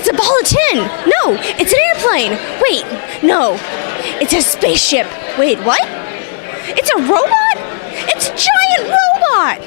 It's a ball of tin. No, it's an airplane. Wait, no, it's a spaceship. Wait, what? It's a robot? It's a giant robot.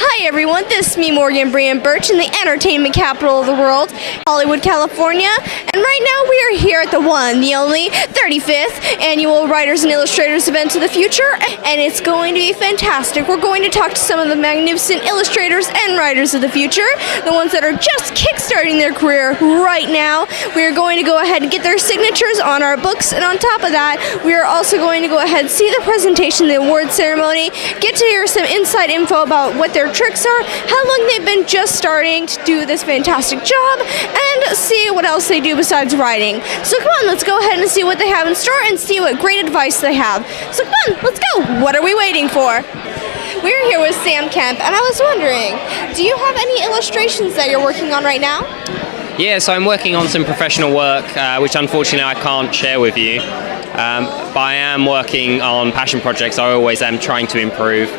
Hi everyone, this is me, Morgan, Brea, and Bertsch in the entertainment capital of the world, Hollywood, California. And right now we are here at the one, the only, 35th Annual Writers and Illustrators Event of the Future, and it's going to be fantastic. We're going to talk to some of the magnificent illustrators and writers of the future, the ones that are just kickstarting their career right now. We are going to go ahead and get their signatures on our books, and on top of that, we are also going to go ahead and see the presentation, the award ceremony, get to hear some inside info about what their tricks are, how long they've been just starting to do this fantastic job, and see what else they do besides writing. So come on, let's go ahead and see what they have in store and see what great advice they have. So come on, let's go. What are we waiting for? We're here with Sam Kemp, and I was wondering, do you have any illustrations that you're working on right now? Yeah, so I'm working on some professional work, which unfortunately I can't share with you. But I am working on passion projects. I always am trying to improve.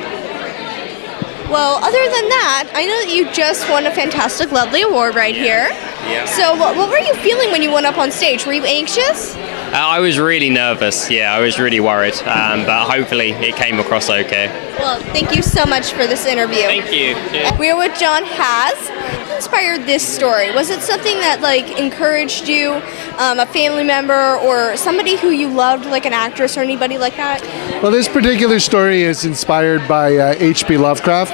Well, other than that, I know that you just won a fantastic, lovely award right here. Yeah. So what were you feeling when you went up on stage? Were you anxious? I was really nervous. Yeah, I was really worried. But hopefully it came across okay. Well, thank you so much for this interview. Thank you. Yeah. We're with John Haas. What inspired this story? Was it something that encouraged you, a family member, or somebody who you loved, like an actress or anybody like that? Well, this particular story is inspired by H.P. Lovecraft.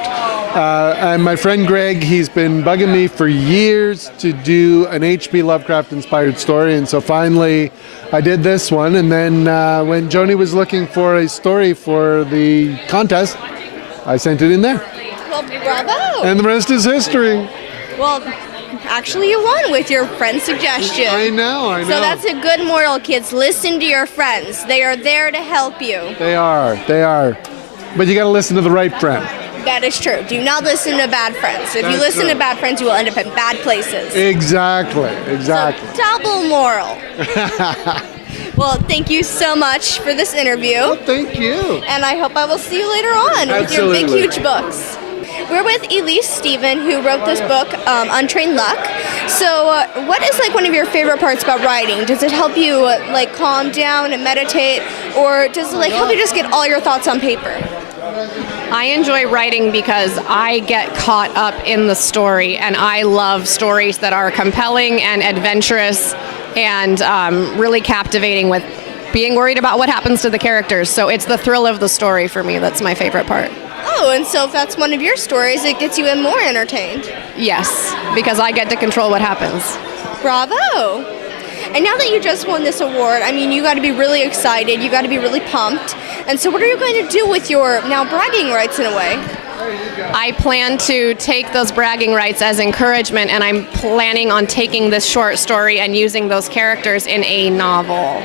And my friend Greg, he's been bugging me for years to do an H.P. Lovecraft-inspired story, and so finally I did this one. And then when Joni was looking for a story for the contest, I sent it in there. Well, bravo! And the rest is history. Well, actually you won with your friend's suggestion. I know. So that's a good moral, kids. Listen to your friends. They are there to help you. They are. But you got to listen to the right friend. That is true. Do not listen to bad friends. If you listen to bad friends, you will end up in bad places. Exactly. So, double moral. Well, thank you so much for this interview. Well, thank you. And I hope I will see you later on with your big, huge books. We're with Elise Stephen, who wrote this book, Untrained Luck. So what is one of your favorite parts about writing? Does it help you calm down and meditate, or does it help you just get all your thoughts on paper? I enjoy writing because I get caught up in the story, and I love stories that are compelling and adventurous and really captivating with being worried about what happens to the characters. So it's the thrill of the story for me that's my favorite part. Oh, and so if that's one of your stories, it gets you more entertained. Yes, because I get to control what happens. Bravo! And now that you just won this award, I mean, you got to be really excited, you got to be really pumped. And so what are you going to do with your now bragging rights in a way? I plan to take those bragging rights as encouragement, and I'm planning on taking this short story and using those characters in a novel.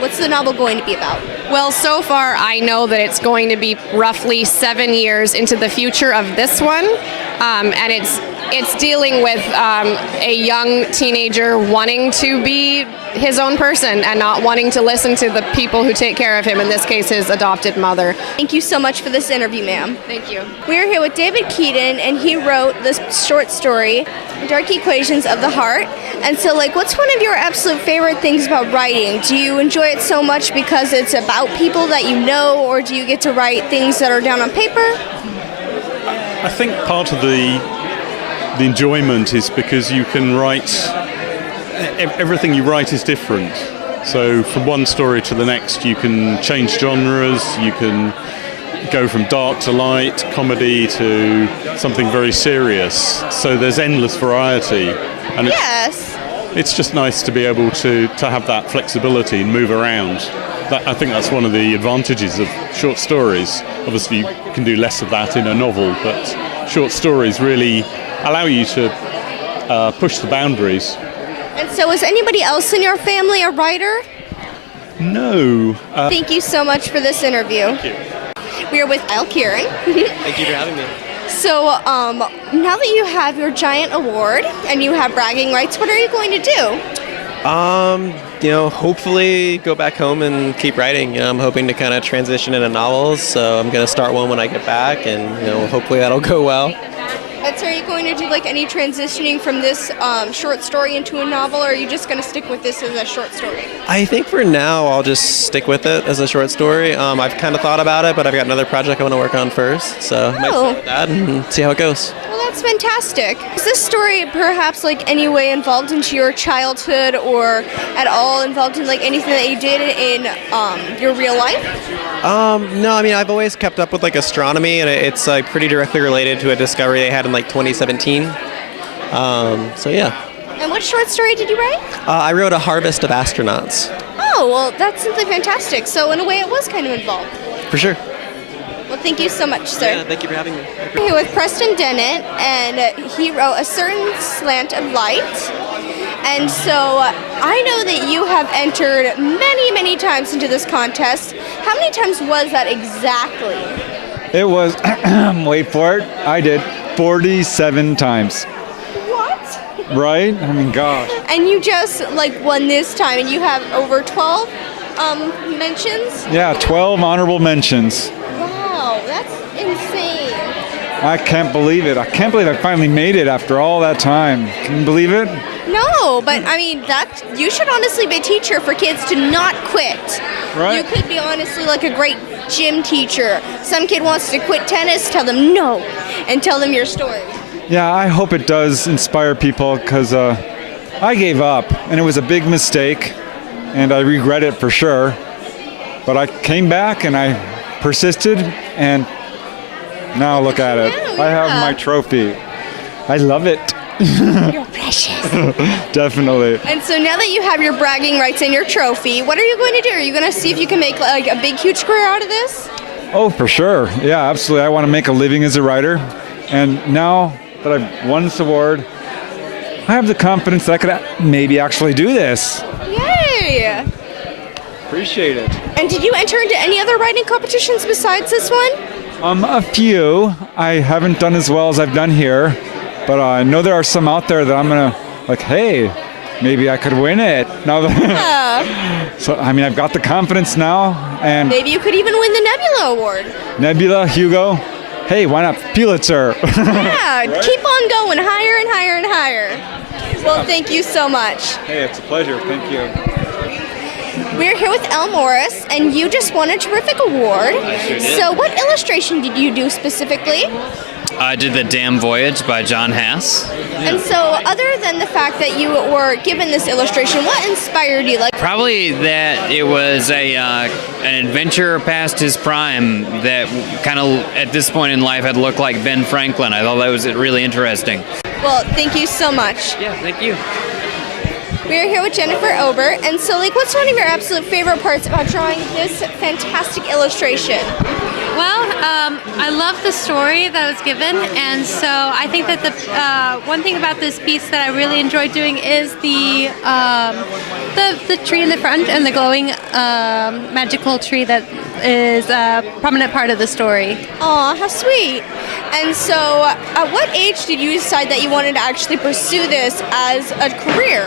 What's the novel going to be about? Well, so far I know that it's going to be roughly 7 years into the future of this one, and it's dealing with a young teenager wanting to be his own person and not wanting to listen to the people who take care of him, in this case his adopted mother. Thank you so much for this interview, ma'am. Thank you. We're here with David Keaton, and he wrote this short story, Dark Equations of the Heart. And so what's one of your absolute favorite things about writing? Do you enjoy it so much because it's about people that you know, or do you get to write things that are down on paper? I think part of the enjoyment is because you can write, everything you write is different. So from one story to the next you can change genres, you can go from dark to light, comedy to something very serious. So there's endless variety. And it's just nice to be able to have that flexibility and move around. I think that's one of the advantages of short stories. Obviously you can do less of that in a novel, but short stories really allow you to push the boundaries. And so is anybody else in your family a writer? No. Thank you so much for this interview. Thank you. We are with Al Kieran. Thank you for having me. So now that you have your giant award and you have bragging rights, what are you going to do? Hopefully go back home and keep writing. I'm hoping to kind of transition into novels, so I'm going to start one when I get back, and hopefully that'll go well. And so are you going to do like any transitioning from this short story into a novel, or are you just going to stick with this as a short story? I think for now I'll just stick with it as a short story. I've kind of thought about it, but I've got another project I want to work on first, so I might stick with that and see how it goes. Well, that's fantastic. Is this story perhaps like any way involved into your childhood, or at all involved in like anything that you did in your real life? No, I mean, I've always kept up with like astronomy, and it's like pretty directly related to a discovery they had in like 2017. So yeah. And what short story did you write? I wrote A Harvest of Astronauts. Oh, well, that's simply fantastic. So in a way, it was kind of involved. For sure. Well, thank you so much, sir. Yeah, thank you for having me. We're here with Preston Dennett, and he wrote A Certain Slant of Light. And so I know that you have entered many, many times into this contest. How many times was that exactly? It was, wait for it, I did 47 times. What? Right? I mean, gosh. And you just like won this time, and you have over 12 mentions? Yeah, 12 honorable mentions. Wow, that's insane. I can't believe it. I can't believe I finally made it after all that time. Can you believe it? No, but I mean, you should honestly be a teacher for kids to not quit. Right. You could be honestly like a great gym teacher. Some kid wants to quit tennis, tell them no, and tell them your story. Yeah, I hope it does inspire people, because I gave up, and it was a big mistake, and I regret it for sure. But I came back, and I persisted, and now look at it. Yeah. I have my trophy. I love it. You're precious. Definitely. And so now that you have your bragging rights and your trophy, what are you going to do? Are you going to see if you can make like a big, huge career out of this? Oh, for sure. Yeah, absolutely. I want to make a living as a writer. And now that I've won this award, I have the confidence that I could maybe actually do this. Yay! Appreciate it. And did you enter into any other writing competitions besides this one? A few. I haven't done as well as I've done here, but I know there are some out there that I'm going to, like, hey, maybe I could win it. Now that, so, I mean, I've got the confidence now, and Maybe you could even win the Nebula Award. Nebula, Hugo, hey, why not Pulitzer? Yeah, keep on going higher and higher and higher. Well, thank you so much. Hey, it's a pleasure. Thank you. We're here with Elle Morris, and you just won a terrific award. So what illustration did you do specifically? I did The Damn Voyage by John Hass. And so other than the fact that you were given this illustration, what inspired you? Like, Probably that it was an adventurer past his prime that kind of at this point in life had looked like Ben Franklin. I thought that was really interesting. well, thank you so much. Yeah, thank you. We are here with Jennifer Ober, and so like, what's one of your absolute favorite parts about drawing this fantastic illustration? Well, I love the story that was given, and so I think that the one thing about this piece that I really enjoyed doing is the tree in the front and the glowing magical tree that is a prominent part of the story. Aw, how sweet. And so at what age did you decide that you wanted to actually pursue this as a career?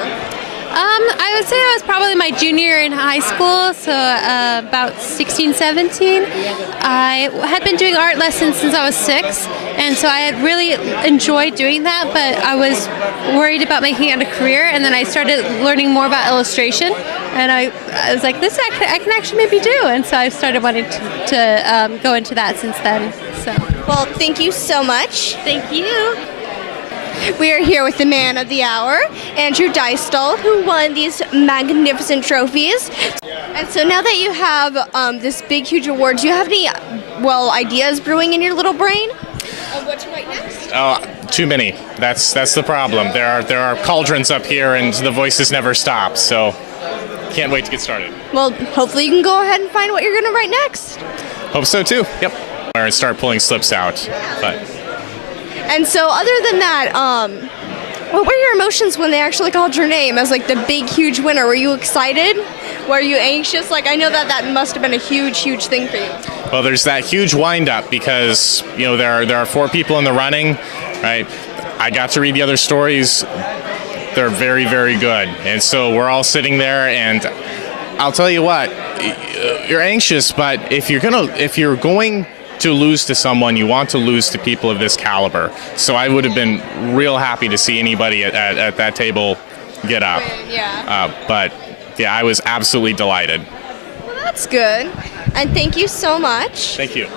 I would say I was probably my junior year in high school, so about 16, 17. I had been doing art lessons since I was 6, and so I had really enjoyed doing that, but I was worried about making it a career, and then I started learning more about illustration, and I was like, this I can actually maybe do, and so I started wanting to go into that since then. So, Well, thank you so much. thank you. We are here with the man of the hour, Andrew Dystall, who won these magnificent trophies. And so now that you have this big, huge award, do you have any, ideas brewing in your little brain of what to write next? Oh, too many. That's the problem. There are cauldrons up here, and the voices never stop. So, can't wait to get started. Well, hopefully you can go ahead and find what you're going to write next. Hope so too. Yep. And start pulling slips out. But And so other than that, what were your emotions when they actually called your name as like the big, huge winner? Were you excited? Were you anxious? Like, I know that must have been a huge, huge thing for you. well, there's that huge wind-up because there are 4 people in the running, right? I got to read the other stories. They're very, very good, and so we're all sitting there, and I'll tell you what, you're anxious, but if you're going to lose to someone, you want to lose to people of this caliber. So I would have been real happy to see anybody at that table get up. Yeah. But yeah, I was absolutely delighted. Well, that's good. And thank you so much. Thank you.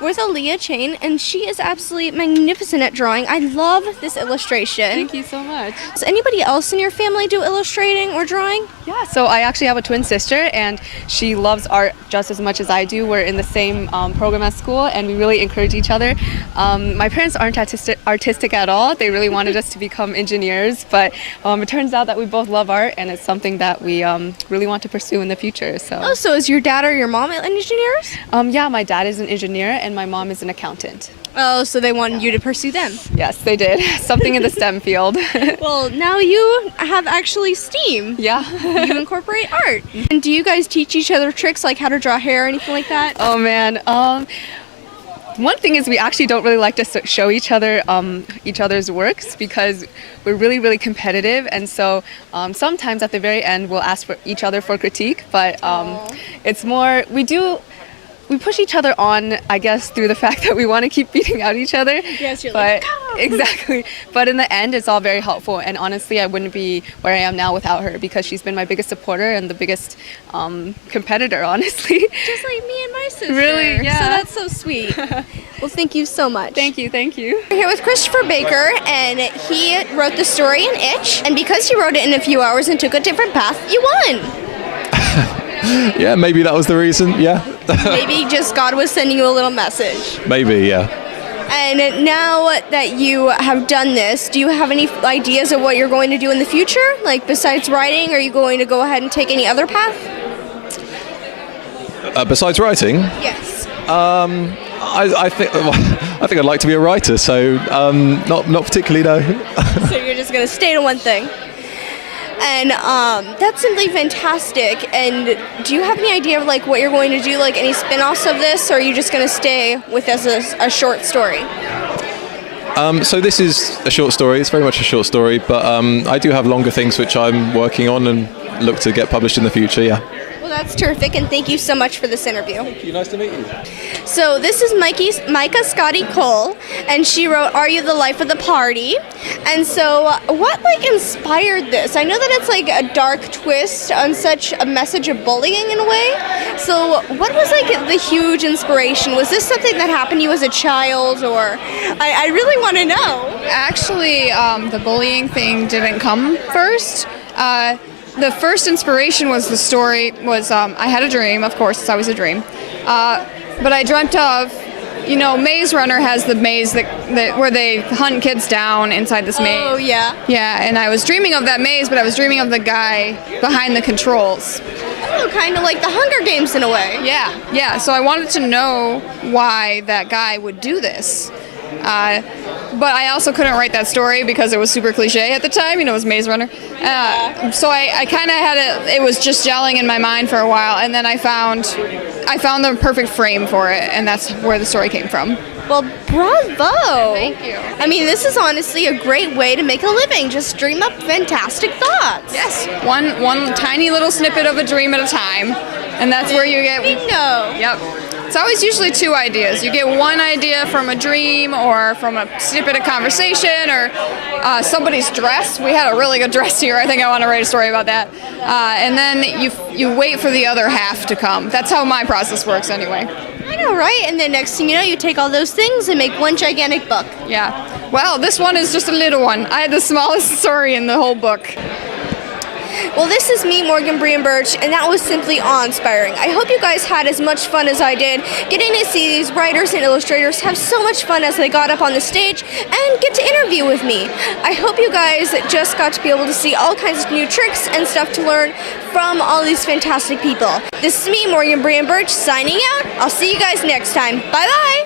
With Aaliyah Chain, and she is absolutely magnificent at drawing. I love this illustration. Thank you so much. Does anybody else in your family do illustrating or drawing? Yeah, so I actually have a twin sister, and she loves art just as much as I do. We're in the same program at school, and we really encourage each other. My parents aren't artistic at all. They really wanted us to become engineers, but it turns out that we both love art, and it's something that we really want to pursue in the future. Oh, so is your dad or your mom engineers? Yeah, my dad is an engineer, and my mom is an accountant. Oh, so they wanted you to pursue them? Yes, they did. Something in the STEM field. Well, now you have actually STEAM. Yeah. You incorporate art. And do you guys teach each other tricks like how to draw hair or anything like that? Oh man. One thing is we actually don't really like to show each other's works because we're really, really competitive, and so sometimes at the very end we'll ask for each other for critique, but it's more, we push each other on, I guess, through the fact that we want to keep beating out each other. Yes, you're but like, come! Exactly. But in the end, it's all very helpful. And honestly, I wouldn't be where I am now without her because she's been my biggest supporter and the biggest competitor, honestly. Just like me and my sister. Really? Yeah. So that's so sweet. Well, thank you so much. Thank you. Thank you. We're here with Christopher Baker, and he wrote the story in Itch. And because he wrote it in a few hours and took a different path, you won. Yeah, maybe that was the reason, yeah. Maybe just God was sending you a little message. Maybe, yeah. And now that you have done this, do you have any ideas of what you're going to do in the future? Like, besides writing, are you going to go ahead and take any other path? Besides writing? Yes. I think I'd like to be a writer, so not particularly, no. So you're just going to stay to one thing. And that's simply fantastic. And do you have any idea of like what you're going to do, like any spin-offs of this, or are you just going to stay with as a short story? So this is a short story. It's very much a short story, but I do have longer things which I'm working on and look to get published in the future, yeah. Well, that's terrific, and thank you so much for this interview. Thank you. Nice to meet you. So this is Micah Scotty Cole, and she wrote "Are You the Life of the Party?" And so, what inspired this? I know that it's like a dark twist on such a message of bullying in a way. So, what was the huge inspiration? Was this something that happened to you as a child, or I really want to know. Actually, the bullying thing didn't come first. The first inspiration was the story was I had a dream, of course, it's always a dream. But I dreamt of, Maze Runner has the maze that where they hunt kids down inside this maze. Oh, yeah. Yeah, and I was dreaming of that maze, but I was dreaming of the guy behind the controls. Oh, kind of like the Hunger Games in a way. Yeah. So I wanted to know why that guy would do this. But I also couldn't write that story because it was super cliche at the time, it was Maze Runner. So I kind of had it was just gelling in my mind for a while, and then I found the perfect frame for it, and that's where the story came from. Well, bravo! Thank you. I mean, this is honestly a great way to make a living. Just dream up fantastic thoughts. Yes, one tiny little snippet of a dream at a time, and that's where you get... Bingo! Yep. It's always usually two ideas. You get one idea from a dream or from a snippet of conversation or somebody's dress. We had a really good dress here. I think I want to write a story about that. And then you wait for the other half to come. That's how my process works anyway. I know, right? And then next thing you know, you take all those things and make one gigantic book. Yeah. Well, this one is just a little one. I had the smallest story in the whole book. Well, this is me, Morgan Brea Bertsch, and that was simply awe-inspiring. I hope you guys had as much fun as I did getting to see these writers and illustrators have so much fun as they got up on the stage and get to interview with me. I hope you guys just got to be able to see all kinds of new tricks and stuff to learn from all these fantastic people. This is me, Morgan Brea Bertsch, signing out. I'll see you guys next time. Bye-bye!